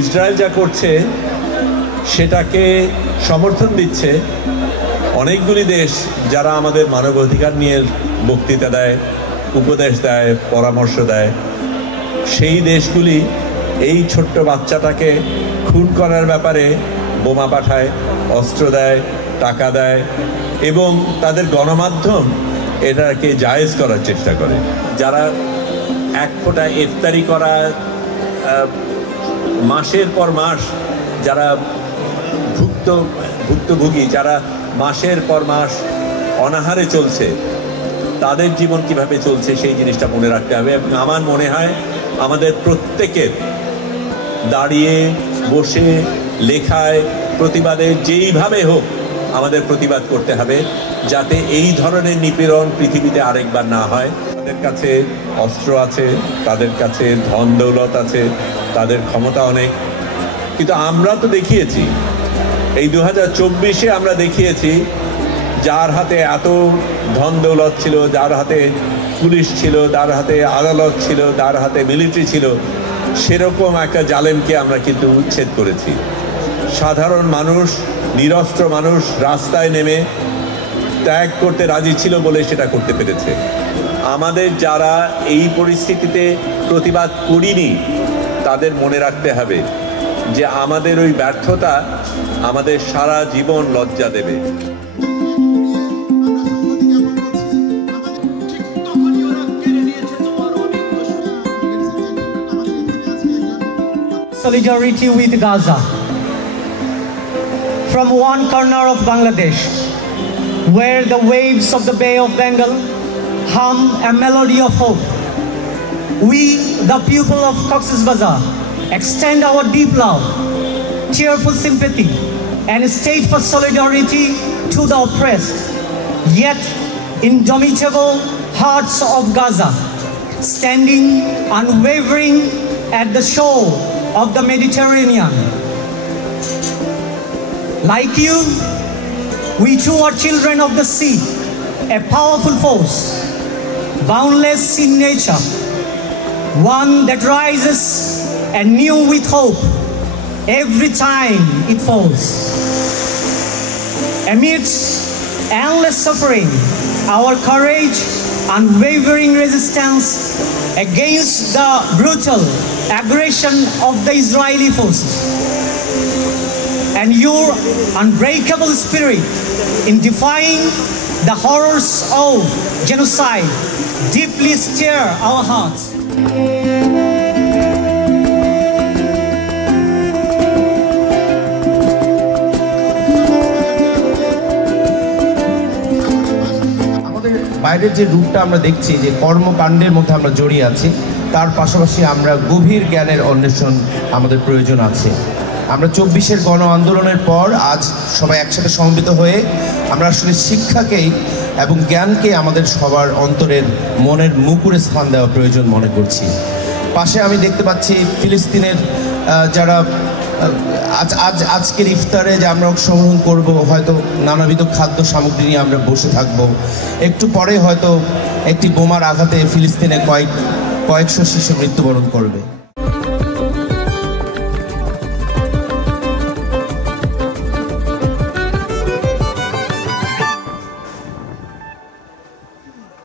Israel যা করছে সেটাকে সমর্থন দিচ্ছে অনেকগুলি দেশ যারা আমাদের মানবাধিকার নিয়ে বক্তৃতা দেয়, উপদেশ দেয়, পরামর্শ দেয়। সেই দেশগুলি এই ছোট্ট বাচ্চাটাকে খুন করার ব্যাপারে বোমা পাঠায়, অস্ত্র দেয়, টাকা দেয় এবং তাদের গণমাধ্যম এটাকে জায়েজ করার চেষ্টা করে। যারা এক ফোঁটা ইফতারি করা মাসের পর মাস যারা ভুক্তভোগী, যারা মাসের পর মাস অনাহারে চলছে, তাদের জীবন কিভাবে চলছে সেই জিনিসটা মনে রাখতে হবে। এবং আমার মনে হয় আমাদের প্রত্যেকের দাঁড়িয়ে বসে লেখায় প্রতিবাদে যেইভাবে হোক আমাদের প্রতিবাদ করতে হবে, যাতে এই ধরনের নিপীড়ন পৃথিবীতে আরেকবার না হয়। তাদের কাছে অস্ত্র আছে, তাদের কাছে ধন দৌলত আছে, তাদের ক্ষমতা অনেক, কিন্তু আমরা তো দেখিয়েছি এই 2024-এ আমরা দেখিয়েছি যার হাতে এত ধন দৌলত ছিল, যার হাতে পুলিশ ছিল, যার হাতে আদালত ছিল, যার হাতে মিলিটারি ছিল, সেরকম একটা জালেমকে আমরা কিন্তু উচ্ছেদ করেছি। সাধারণ মানুষ, নিরস্ত্র মানুষ রাস্তায় নেমে ত্যাগ করতে রাজি ছিল বলে সেটা করতে পেরেছে। আমাদের যারা এই পরিস্থিতিতে প্রতিবাদ করিনি তাদের মনে রাখতে হবে যে আমাদের ওই ব্যর্থতা আমাদের সারা জীবন লজ্জা দেবে। Solidarity with Gaza. From one corner of Bangladesh, where the waves of the Bay of Bengal hum a melody of hope, we, the people of Cox's Bazar, extend our deep love, tearful sympathy, and steadfast solidarity to the oppressed, yet indomitable hearts of Gaza, standing unwavering at the shore of the Mediterranean. Like you, we too are children of the sea, a powerful force, boundless in nature, one that rises anew with hope every time it falls. Amidst endless suffering, our courage, unwavering resistance against the brutal aggression of the Israeli forces, and your unbreakable spirit in defying the horrors of genocide deeply stir our hearts. বাইরের যে রূপটা আমরা দেখছি, যে কর্মকাণ্ডের মধ্যে আমরা জড়িয়ে আছি, তার পাশাপাশি আমরা গভীর জ্ঞানের অন্বেষণ আমাদের প্রয়োজন আছে। আমরা 24-এর গণ আন্দোলনের পর আজ সবাই একসাথে সমবেত হয়ে আমরা আসলে শিক্ষাকেই এবং জ্ঞানকে আমাদের সবার অন্তরের মনের মুকুরে স্থান দেওয়া প্রয়োজন মনে করছি। পাশে আমি দেখতে পাচ্ছি ফিলিস্তিনের যারা আজকের ইফতারে যে আমরা অংশগ্রহণ করব, হয়তো নানাবিধ খাদ্য সামগ্রী নিয়ে আমরা বসে থাকব। একটু পরে হয়তো একটি বোমার আঘাতে ফিলিস্তিনে কয়েকশো শিশু মৃত্যুবরণ করবে।